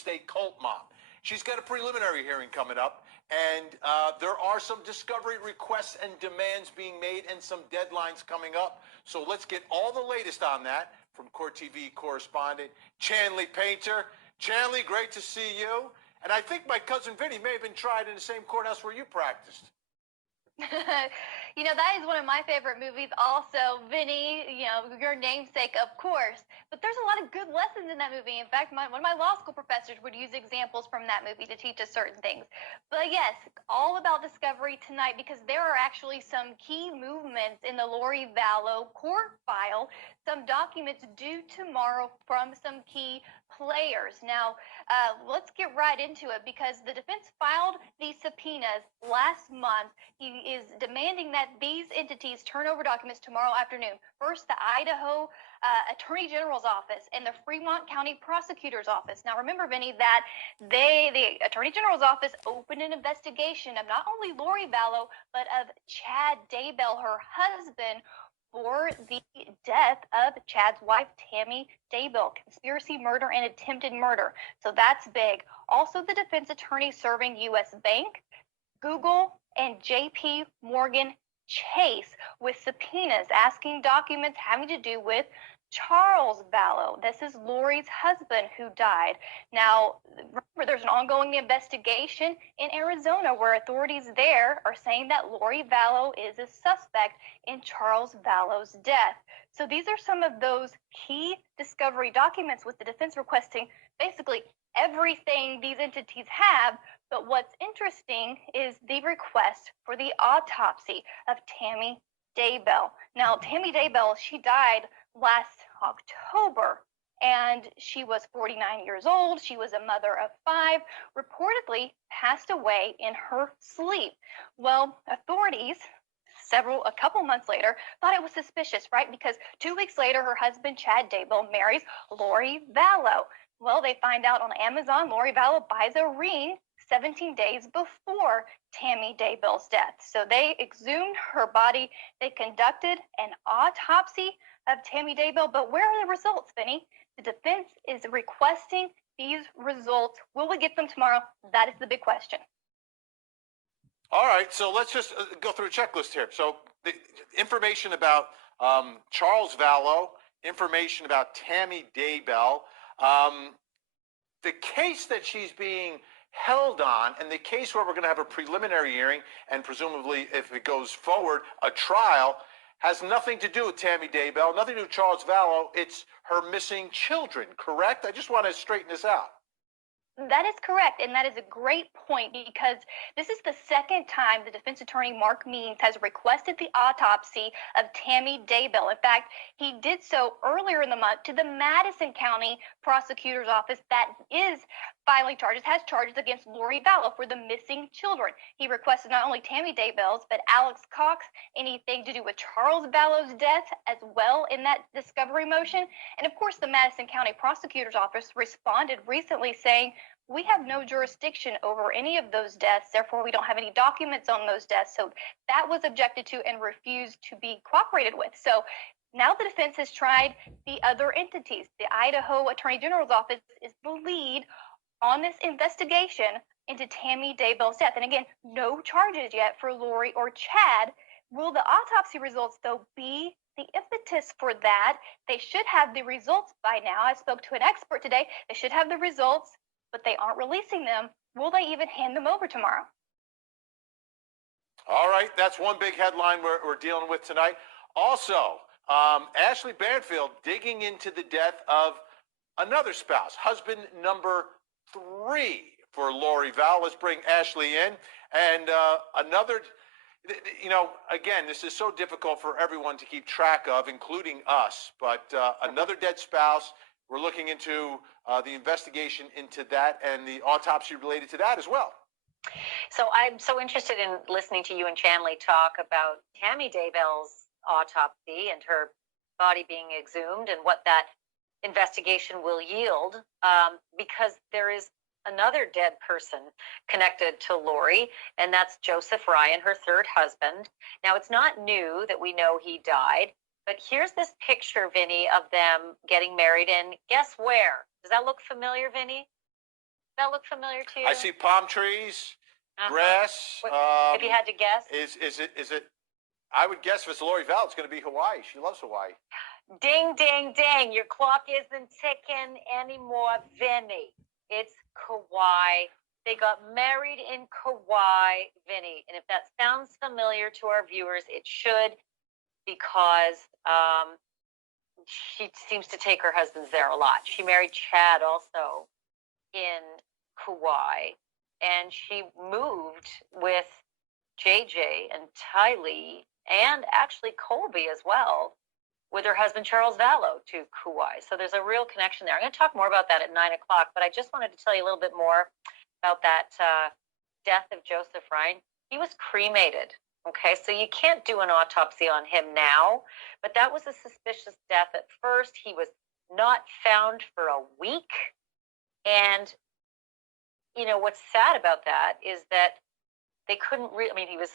doomsday cult mom. She's got a preliminary hearing coming up, and there are some discovery requests and demands being made and some deadlines coming up. So let's get all the latest on that from Court TV correspondent Chanley Painter. Chanley, great to see you. And I think my cousin Vinny may have been tried in the same courthouse where you practiced. You know, that is one of my favorite movies also. Vinny, you know, your namesake, of course. But there's a lot of good lessons in that movie. In fact, one of my law school professors would use examples from that movie to teach us certain things. But yes, all about discovery tonight, because there are actually some key movements in the Lori Vallow court file, some documents due tomorrow from some key players. Now, let's get right into it, because the defense filed these subpoenas last month. He is demanding that these entities turn over documents tomorrow afternoon. First, the Idaho Attorney General's office and the Fremont County Prosecutor's office. Now, remember, Vinny, that the Attorney General's office opened an investigation of not only Lori Vallow, but of Chad Daybell, her husband, for the death of Chad's wife, Tammy Daybell, conspiracy, murder, and attempted murder. So that's big. Also, the defense attorney serving U.S. Bank, Google, and J.P. Morgan Chase with subpoenas asking documents having to do with Charles Vallow. This is Lori's husband who died. Now, remember, there's an ongoing investigation in Arizona where authorities there are saying that Lori Vallow is a suspect in Charles Vallow's death. So these are some of those key discovery documents, with the defense requesting basically everything these entities have. But what's interesting is the request for the autopsy of Tammy Daybell. Now, Tammy Daybell, she died last October, and she was 49 years old. She was a mother of 5, reportedly passed away in her sleep. Well, authorities a couple months later thought it was suspicious, right? Because 2 weeks later, her husband, Chad Daybell, marries Lori Vallow. Well, they find out on Amazon, Lori Vallow buys a ring 17 days before Tammy Daybell's death. So they exhumed her body. They conducted an autopsy of Tammy Daybell. But where are the results, Vinny? The defense is requesting these results. Will we get them tomorrow? That is the big question. All right, so let's just go through a checklist here. So the information about Charles Vallow, information about Tammy Daybell, the case that she's being held on, and the case where we're going to have a preliminary hearing, and presumably, if it goes forward, a trial, has nothing to do with Tammy Daybell, nothing to do with Charles Vallow. It's her missing children, correct? I just want to straighten this out. That is correct, and that is a great point, because this is the second time the defense attorney, Mark Means, has requested the autopsy of Tammy Daybell. In fact, he did so earlier in the month to the Madison County Prosecutor's Office that is filing charges, has charges against Lori Vallow for the missing children. He requested not only Tammy Daybell's, but Alex Cox, anything to do with Charles Vallow's death as well in that discovery motion. And of course, the Madison County Prosecutor's Office responded recently saying, we have no jurisdiction over any of those deaths, therefore we don't have any documents on those deaths. So that was objected to and refused to be cooperated with. So now the defense has tried the other entities. The Idaho Attorney General's office is the lead on this investigation into Tammy Daybell's death. And again, no charges yet for Lori or Chad. Will the autopsy results, though, be the impetus for that? They should have the results by now. I spoke to an expert today. They should have the results, but they aren't releasing them. Will they even hand them over tomorrow? All right, that's one big headline we're dealing with tonight. Also, Ashley Banfield digging into the death of another spouse, husband number 3 for Lori Vallow. Let's bring Ashley in. And another, you know, again, this is so difficult for everyone to keep track of, including us, but another dead spouse. We're looking into the investigation into that and the autopsy related to that as well. So I'm so interested in listening to you and Chanley talk about Tammy Daybell's autopsy and her body being exhumed and what that investigation will yield, because there is another dead person connected to Lori, and that's Joseph Ryan, her 3rd husband. Now, it's not new that we know he died, but here's this picture, Vinny, of them getting married, and guess where? Does that look familiar, Vinny? that look familiar to you? I see palm trees, Uh-huh. grass. If you had to guess, Is it? I would guess if it's Lori Vallow, it's going to be Hawaii. She loves Hawaii. ding, ding, ding! Your clock isn't ticking anymore, Vinny. It's Kauai. They got married in Kauai, Vinny. And if that sounds familiar to our viewers, it should, because she seems to take her husbands there a lot. She married Chad also in Kauai, and she moved with JJ and Tylee and actually Colby as well with her husband Charles Vallow to Kauai. So there's a real connection there. I'm going to talk more about that at 9 o'clock, but I just wanted to tell you a little bit more about that death of Joseph Ryan. He was cremated. Okay, so you can't do an autopsy on him now, but that was a suspicious death at first. He was not found for a week. And, you know, what's sad about that is that they couldn't really, I mean, he was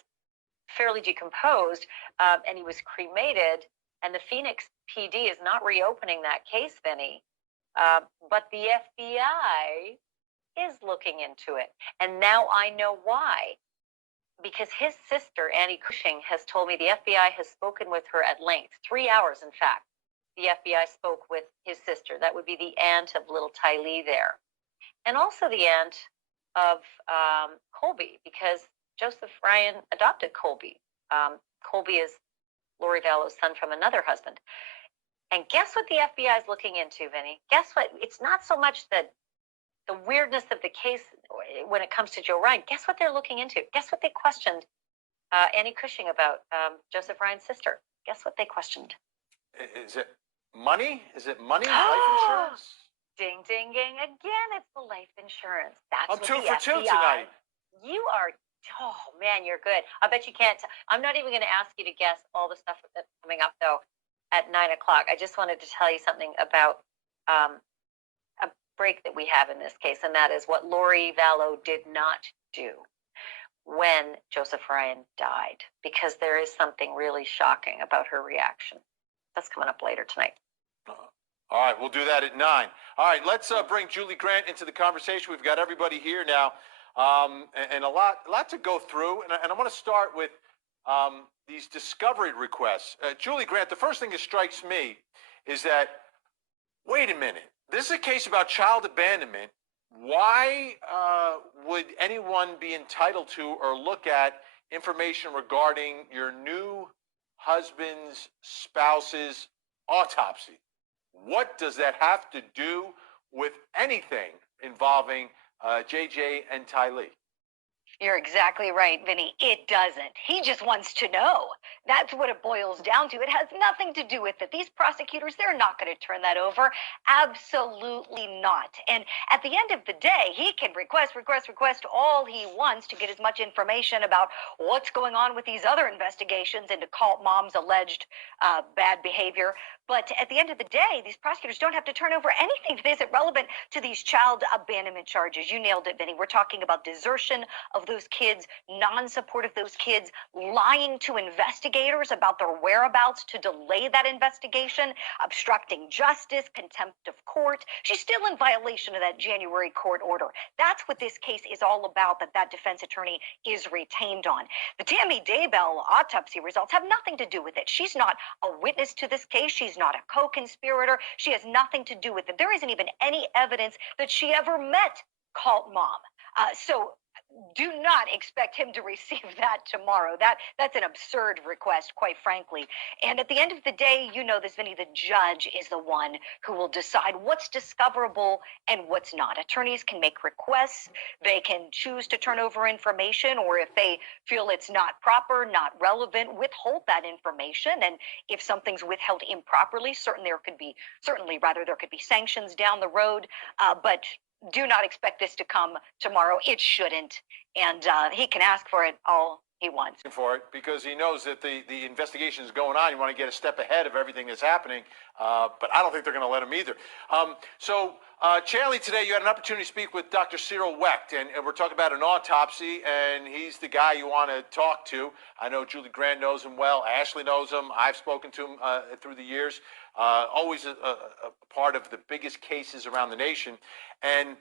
fairly decomposed and he was cremated, and the Phoenix PD is not reopening that case, Vinny. But the FBI is looking into it. And now I know why. Because his sister, Annie Cushing, has told me the FBI has spoken with her at length, 3 hours, in fact. The FBI spoke with his sister. That would be the aunt of little Tylee there. And also the aunt of Colby, because Joseph Ryan adopted Colby. Colby is Lori Vallow's son from another husband. And guess what the FBI is looking into, Vinny? Guess what? It's not so much the weirdness of the case when it comes to Joe Ryan. Guess what they're looking into? Guess what they questioned Annie Cushing about, Joseph Ryan's sister? Guess what they questioned? Is it money? Is it money? Life insurance? Ding, ding, ding. Again, it's the life insurance. That's I'm what 2 the for 2 FBI. tonight. You are, oh man, you're good. I bet you can't. I'm not even going to ask you to guess all the stuff that's coming up, though, at 9 o'clock. I just wanted to tell you something about a break that we have in this case, and that is what Lori Vallow did not do when Joseph Ryan died, because there is something really shocking about her reaction. That's coming up later tonight. All right, we'll do that at 9. All right, let's bring Julie Grant into the conversation. We've got everybody here now, and a lot to go through. And I want to start with these discovery requests. Julie Grant, the first thing that strikes me is that, wait a minute, this is a case about child abandonment. Why would anyone be entitled to or look at information regarding your new husband's spouse's autopsy? What does that have to do with anything involving JJ and Tylee? You're exactly right, Vinny. It doesn't. He just wants to know. That's what it boils down to. It has nothing to do with it. These prosecutors, they're not going to turn that over. Absolutely not. And at the end of the day, he can request all he wants to get as much information about what's going on with these other investigations into Cult Mom's alleged bad behavior. But at the end of the day, these prosecutors don't have to turn over anything that isn't relevant to these child abandonment charges. You nailed it, Vinny. We're talking about desertion of those kids, non-support of those kids, lying to investigators about their whereabouts to delay that investigation, obstructing justice, contempt of court. She's still in violation of that January court order. That's what this case is all about, that defense attorney is retained on. The Tammy Daybells autopsy results have nothing to do with it. She's not a witness to this case. She's not a co-conspirator. She has nothing to do with it. There isn't even any evidence that she ever met Cult Mom. So do not expect him to receive that tomorrow. That's an absurd request, quite frankly. And at the end of the day, you know this, Vinny, the judge is the one who will decide what's discoverable and what's not. Attorneys can make requests. They can choose to turn over information, or if they feel it's not proper, not relevant, withhold that information. And if something's withheld improperly, certainly there could be sanctions down the road. But do not expect this to come tomorrow. It shouldn't. And he can ask for it all he wants. For it, because he knows that the investigation is going on. You want to get a step ahead of everything that's happening, but I don't think they're going to let him either. Chanley, today you had an opportunity to speak with Dr. Cyril Wecht, and we're talking about an autopsy, and he's the guy you want to talk to. I know Julie Grant knows him well. Ashley knows him. I've spoken to him through the years. Always a part of the biggest cases around the nation. And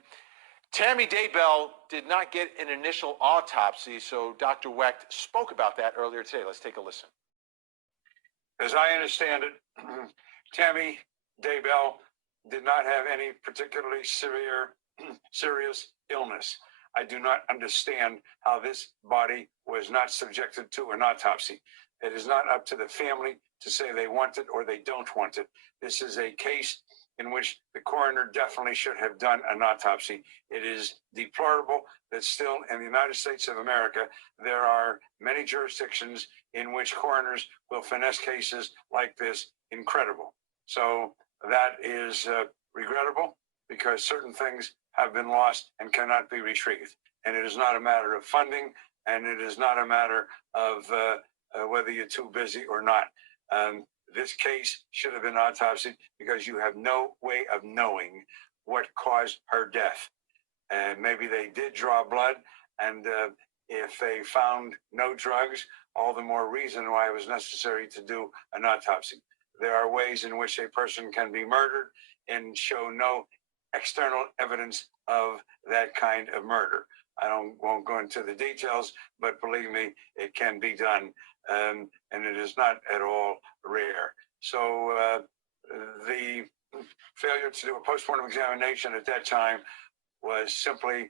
Tammy Daybell did not get an initial autopsy, so Dr. Wecht spoke about that earlier today. Let's take a listen. As I understand it, Tammy Daybell did not have any particularly serious illness. I do not understand how this body was not subjected to an autopsy. It is not up to the family to say they want it or they don't want it. This is a case in which the coroner definitely should have done an autopsy. It is deplorable that still in the United States of America, there are many jurisdictions in which coroners will finesse cases like this. Incredible. So that is regrettable because certain things have been lost and cannot be retrieved. And it is not a matter of funding, and it is not a matter of whether you're too busy or not. This case should have been autopsied because you have no way of knowing what caused her death. And maybe they did draw blood, and if they found no drugs, all the more reason why it was necessary to do an autopsy. There are ways in which a person can be murdered and show no external evidence of that kind of murder. Won't go into the details, but believe me, it can be done, and it is not at all rare. So the failure to do a postmortem examination at that time was simply,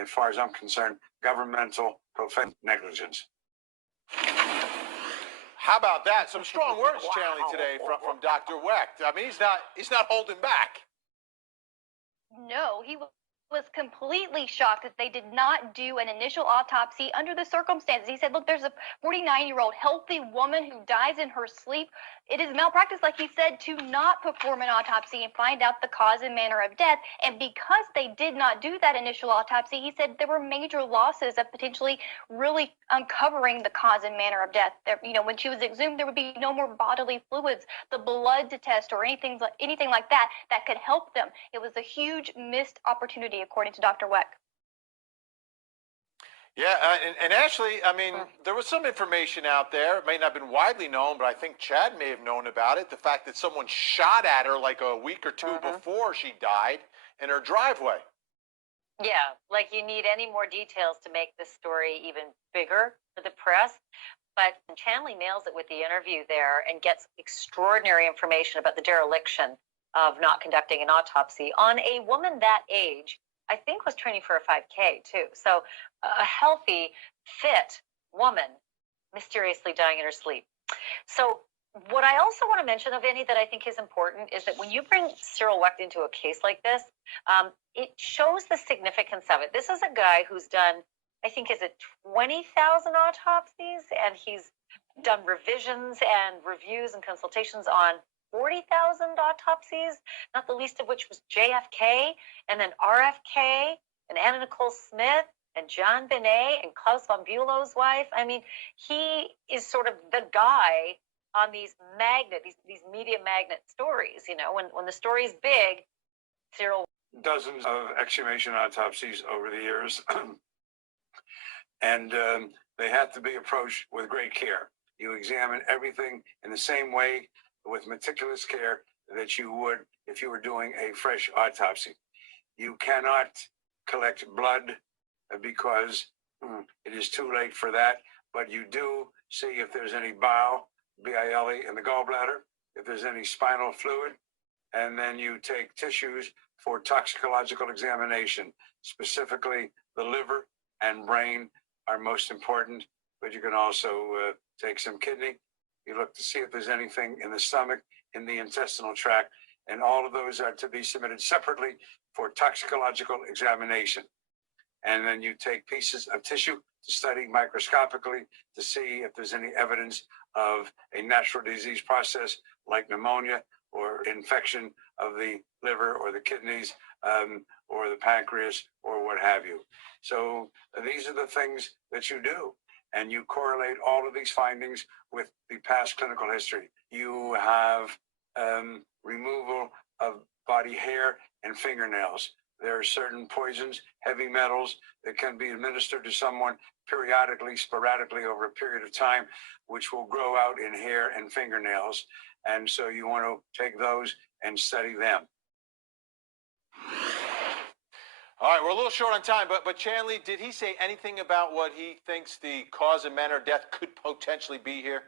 as far as I'm concerned, governmental professional negligence. How about that? Some strong words channeling today from Dr. Wecht. I mean, he's not holding back. No, he was completely shocked that they did not do an initial autopsy under the circumstances. He said, look, there's a 49-year-old healthy woman who dies in her sleep. It is malpractice, like he said, to not perform an autopsy and find out the cause and manner of death. And because they did not do that initial autopsy, he said there were major losses of potentially really uncovering the cause and manner of death. There, when she was exhumed, there would be no more bodily fluids, the blood to test or anything like that could help them. It was a huge missed opportunity, according to Dr. Weck. Yeah, and Ashley, I mean, there was some information out there. It may not have been widely known, but I think Chad may have known about it. The fact that someone shot at her like a week or two before she died in her driveway. Yeah, like you need any more details to make this story even bigger for the press. But Chanley nails it with the interview there and gets extraordinary information about the dereliction of not conducting an autopsy on a woman that age. I think was training for a 5K too. So a healthy, fit woman mysteriously dying in her sleep. So what I also want to mention, Vinny, that I think is important is that when you bring Cyril Wecht into a case like this, it shows the significance of it. This is a guy who's done, I think, is it 20,000 autopsies, and he's done revisions and reviews and consultations on 40,000 autopsies, not the least of which was JFK, and then RFK, and Anna Nicole Smith, and John Binet, and Klaus von Bülow's wife. I mean, he is sort of the guy on these media magnet stories. When the story's big, Cyril. Dozens of exhumation autopsies over the years, and they have to be approached with great care. You examine everything in the same way, with meticulous care, that you would if you were doing a fresh autopsy. You cannot collect blood because it is too late for that, but you do see if there's any bile, B-I-L-E, in the gallbladder, if there's any spinal fluid, and then you take tissues for toxicological examination. Specifically, the liver and brain are most important, but you can also take some kidney. You look to see if there's anything in the stomach, in the intestinal tract, and all of those are to be submitted separately for toxicological examination. And then you take pieces of tissue to study microscopically to see if there's any evidence of a natural disease process like pneumonia or infection of the liver or the kidneys or the pancreas or what have you. So these are the things that you do. And you correlate all of these findings with the past clinical history. You have removal of body hair and fingernails. There are certain poisons, heavy metals that can be administered to someone periodically, sporadically over a period of time, which will grow out in hair and fingernails. And so you want to take those and study them. All right, we're a little short on time, but Chanley, did he say anything about what he thinks the cause of manner of death could potentially be here?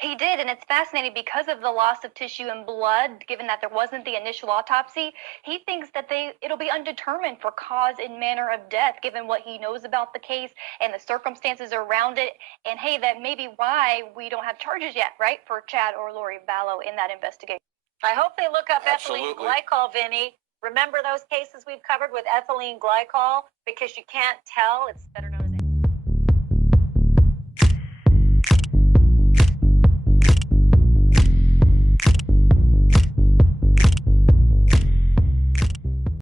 He did, and it's fascinating because of the loss of tissue and blood, given that there wasn't the initial autopsy. He thinks that it'll be undetermined for cause and manner of death, given what he knows about the case and the circumstances around it. And hey, that may be why we don't have charges yet, right, for Chad or Lori Vallow in that investigation. I hope they look up ethylene Absolutely. glycol, Vinny. Remember those cases we've covered with ethylene glycol? Because you can't tell. It's better known